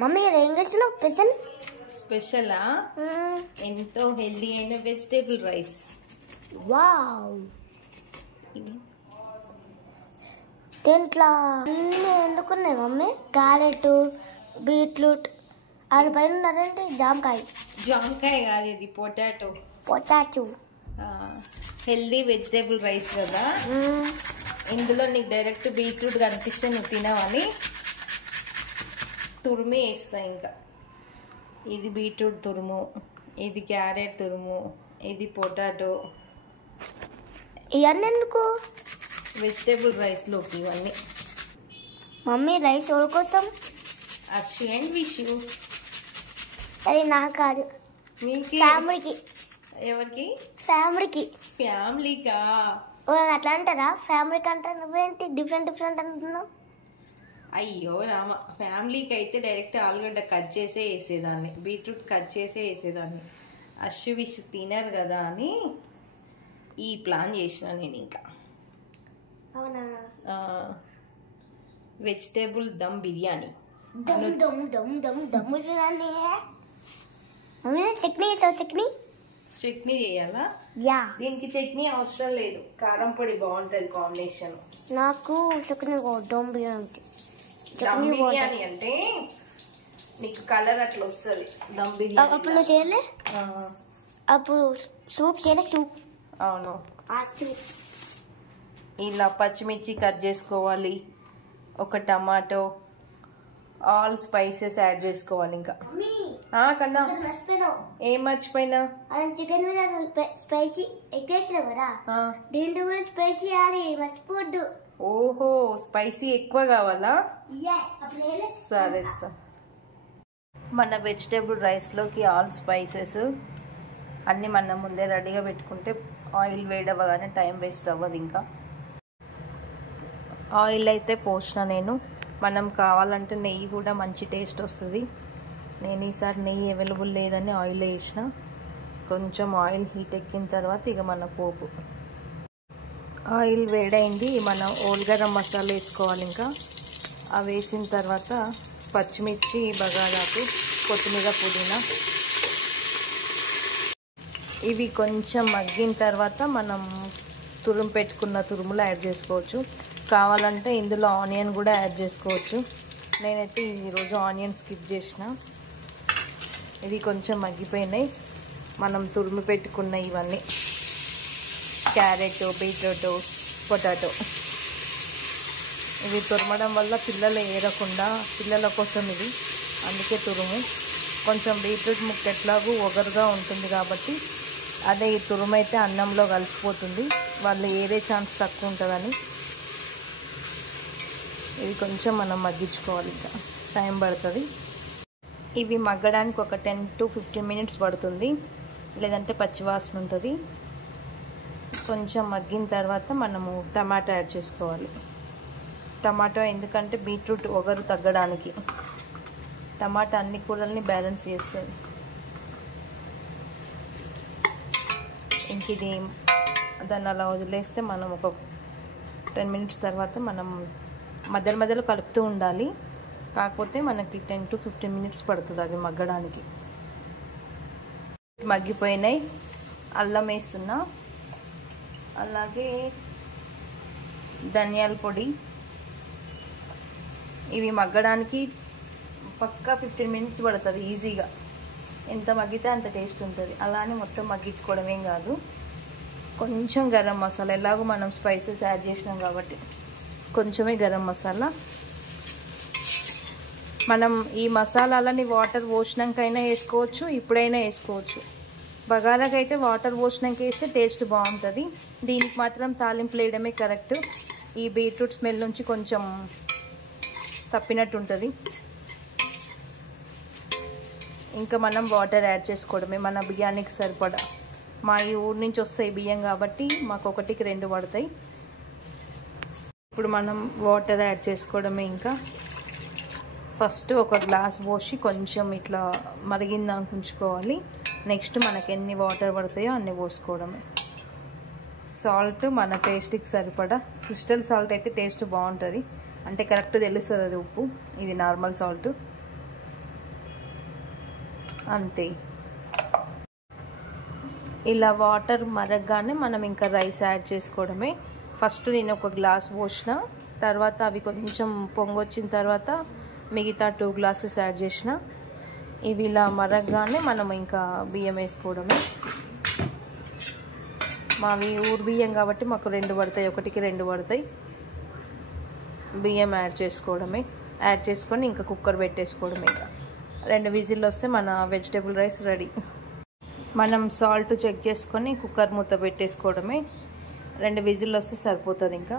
Mummy ఏం చేస్తున్నావు special? స్పెషలా ఎంతో హెల్దీ అయిన వెజిటేబుల్ రైస్. వావ్. దీంట్లో అన్నీ ఎందుకున్నాయి మమ్మీ? క్యారెట్, బీట్రూట్, అది పైన ఉన్నారంటే జామకాయ. జామకాయ కాదు, ఇది potato. Potato healthy vegetable rice కదా. ఇందులో నీకు డైరెక్ట్ బీట్రూట్ కనిపిస్తే నువ్వు తినవని తురిమి వేస్తా. ఇంకా ఇది బీట్రూట్ తురుము, ఇది క్యారెట్ తురుము, ఇది పొటాటో. ఇవన్నీ ఎందుకు? వెజిటేబుల్ రైస్లోకి ఇవన్నీ. మమ్మీ రైస్ ఎవరి కోసం? అర్షి అండ్ విషు. అది నాకు కాదు, నీకు. ఫ్యామిలీకి. ఎవరికి? ఫ్యామిలీకి. ఫ్యామిలీకా? అట్లా అంటారా? ఫ్యామిలీకి అంటారు, నువ్వేంటి డిఫరెంట్ డిఫరెంట్ అంటున్నావు? అయ్యో రామ, ఫ్యామిలీకి అయితే డైరెక్ట్ ఆలుగడ్డ కట్ చేసే వేసేదాన్ని, బీట్రూట్ కట్ చేసే వేసేదాన్ని. అషు విషు తినరు కదా అని ఈ ప్లాన్ చేసిన నేను. ఇంకా అవునా? వెజిటేబుల్ దమ్ బిర్యానీ. చట్నీ వేసావు? చట్నీ చట్నీ చేయాలా? యా. దీనికి చట్నీ అవసరం లేదు, కారం పొడి బాగుంటుంది కాంబినేషన్. నాకు చట్నీ దమ్ బిర్యానీ. దమ్ బిర్యానీ అంటే నీకు కలర్ అట్లా వస్తుంది. దమ్ బిర్యానీ అప్పుడు నువ్వు చేయలే? అప్పుడు సూప్ చేయలే? సూప్. అవును. ఆ సూప్ ఇలా పచ్చిమిర్చి కట్ చేసుకోవాలి, ఒక టమాటో, ఆల్ స్పైసెస్ యాడ్ చేసుకోవాలి. ఇంకా కన్నా ఏం మర్చిపోయినా? చికెన్ మీద స్పైసీ ఎక్కేసినావు కదా, దీంట్లో కూడా స్పైసీ వేయాలి, మర్చిపోద్దు. ఓహో, స్పైసీ ఎక్కువ కావాలా? సరే సార్. మన వెజిటేబుల్ రైస్లోకి ఆల్ స్పైసెస్ అన్నీ మనం ముందే రెడీగా పెట్టుకుంటే ఆయిల్ వేడవగానే టైం వేస్ట్ అవ్వదు. ఇంకా ఆయిల్ అయితే పోసిన నేను. మనం కావాలంటే నెయ్యి కూడా మంచి టేస్ట్ వస్తుంది. నేను ఈసారి నెయ్యి అవైలబుల్ లేదని ఆయిల్ వేసిన. కొంచెం ఆయిల్ హీట్ ఎక్కిన తర్వాత ఇక మన పోపు. ఆయిల్ వేడైంది, మనం ఓల్ గరం మసాలా వేసుకోవాలి. ఇంకా అవి వేసిన తర్వాత పచ్చిమిర్చి, బగారాకు, కొత్తిమీర, పుదీనా ఇవి కొంచెం మగ్గిన తర్వాత మనం పెట్టుకున్న తురుములు యాడ్ చేసుకోవచ్చు. కావాలంటే ఇందులో ఆనియన్ కూడా యాడ్ చేసుకోవచ్చు. నేనైతే ఈరోజు ఆనియన్ స్కిప్ చేసిన. ఇవి కొంచెం మగ్గిపోయినాయి. మనం తురుము పెట్టుకున్న ఇవన్నీ క్యారెట్, బీట్రూట్, పొటాటో ఇవి తురమడం వల్ల పిల్లలు ఏరకుండా, పిల్లల కోసం ఇది, అందుకే తురుము. కొంచెం బీట్రూట్ ముక్క ఎట్లాగూ ఒగరుగా ఉంటుంది కాబట్టి అదే ఈ తురుము అయితే అన్నంలో కలిసిపోతుంది, వాళ్ళు ఏరే ఛాన్స్ తక్కువ ఉంటుందని. ఇవి కొంచెం మనం మగ్గించుకోవాలి, ఇంకా టైం పడుతుంది. ఇవి మగ్గడానికి ఒక 10 to 15 minutes పడుతుంది, లేదంటే పచ్చివాసన ఉంటుంది. కొంచెం మగ్గిన తర్వాత మనము టమాటా యాడ్ చేసుకోవాలి. టమాటో ఎందుకంటే బీట్రూట్ ఒగరు తగ్గడానికి. టమాటా అన్ని కూరల్ని బ్యాలెన్స్ చేస్తుంది. ఇంక ఇది దాన్ని అలా వదిలేస్తే మనం ఒక 10 minutes తర్వాత మనం మధ్యలో కలుపుతూ ఉండాలి. కాకపోతే మనకి 10 to 15 minutes పడుతుంది అవి మగ్గడానికి. మగ్గిపోయినాయి. అల్లం వేస్తున్నా, అలాగే ధనియాల పొడి. ఇవి మగ్గడానికి పక్కా 15 minutes పడుతుంది ఈజీగా. ఎంత మగ్గితే అంత టేస్ట్ ఉంటుంది. అలానే మొత్తం మగ్గించుకోవడం ఏం కాదు. కొంచెం గరం మసాలా, ఎలాగో మనం స్పైసెస్ యాడ్ చేసినాం కాబట్టి కొంచెమే గరం మసాలా. మనం ఈ మసాలాలని వాటర్ పోసినాకైనా వేసుకోవచ్చు, ఇప్పుడైనా వేసుకోవచ్చు. బగారాకైతే వాటర్ పోసినాక వేస్తే టేస్ట్ బాగుంటుంది. దీనికి మాత్రం తాలింపు వేయడమే కరెక్ట్. ఈ బీట్రూట్ స్మెల్ నుంచి కొంచెం తప్పినట్టు ఉంటుంది. ఇంకా మనం వాటర్ యాడ్ చేసుకోవడమే మన బియ్యానికి సరిపడా. మా ఈ ఊరి నుంచి వస్తాయి బియ్యం కాబట్టి మాకు 1కి 2 పడతాయి. ఇప్పుడు మనం వాటర్ యాడ్ చేసుకోవడమే. ఇంకా ఫస్ట్ ఒక గ్లాస్ పోసి కొంచెం ఇట్లా మరిగిందాక ఉంచుకోవాలి. నెక్స్ట్ మనకి ఎన్ని వాటర్ పడతాయో అన్ని పోసుకోవడమే. సాల్ట్ మన టేస్ట్కి సరిపడా. క్రిస్టల్ సాల్ట్ అయితే టేస్ట్ బాగుంటుంది, అంటే కరెక్ట్ తెలుస్తుంది అది ఉప్పు. ఇది నార్మల్ సాల్ట్. అంతే. ఇలా వాటర్ మరగగానే మనం ఇంకా రైస్ యాడ్ చేసుకోవడమే. ఫస్ట్ నేను ఒక గ్లాస్ పోసిన, తర్వాత అవి కొంచెం పొంగొచ్చిన తర్వాత మిగతా 2 గ్లాసెస్ యాడ్ చేసిన. ఇవి ఇలా మరగగానే మనం ఇంకా బియ్యం వేసుకోవడమే. మావి ఊరు బియ్యం కాబట్టి మాకు 2 పడతాయి, 1కి 2 పడతాయి. బియ్యం యాడ్ చేసుకోవడమే. యాడ్ చేసుకొని ఇంకా కుక్కర్ పెట్టేసుకోవడమే. ఇంకా 2 విజిల్లు వస్తే మన వెజిటేబుల్ రైస్ రెడీ. మనం సాల్ట్ చెక్ చేసుకొని కుక్కర్ మూత పెట్టేసుకోవడమే. 2 విజిల్లు వస్తే సరిపోతుంది. ఇంకా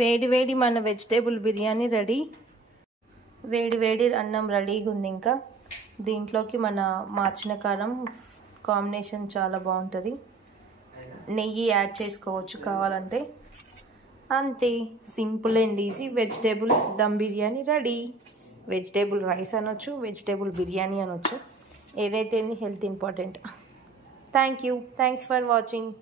వేడి వేడి మన వెజిటేబుల్ బిర్యానీ రెడీ. వేడి వేడి అన్నం రెడీగా ఉంది. ఇంకా దీంట్లోకి మన మార్చిన కారం కాంబినేషన్ చాలా బాగుంటుంది. నెయ్యి యాడ్ చేసుకోవచ్చు కావాలంటే. అంతే, simple and easy vegetable dum biryani ready. Vegetable rice అనొచ్చు, వెజిటేబుల్ బిర్యానీ అనొచ్చు, ఏదైతే health important. Thanks for watching.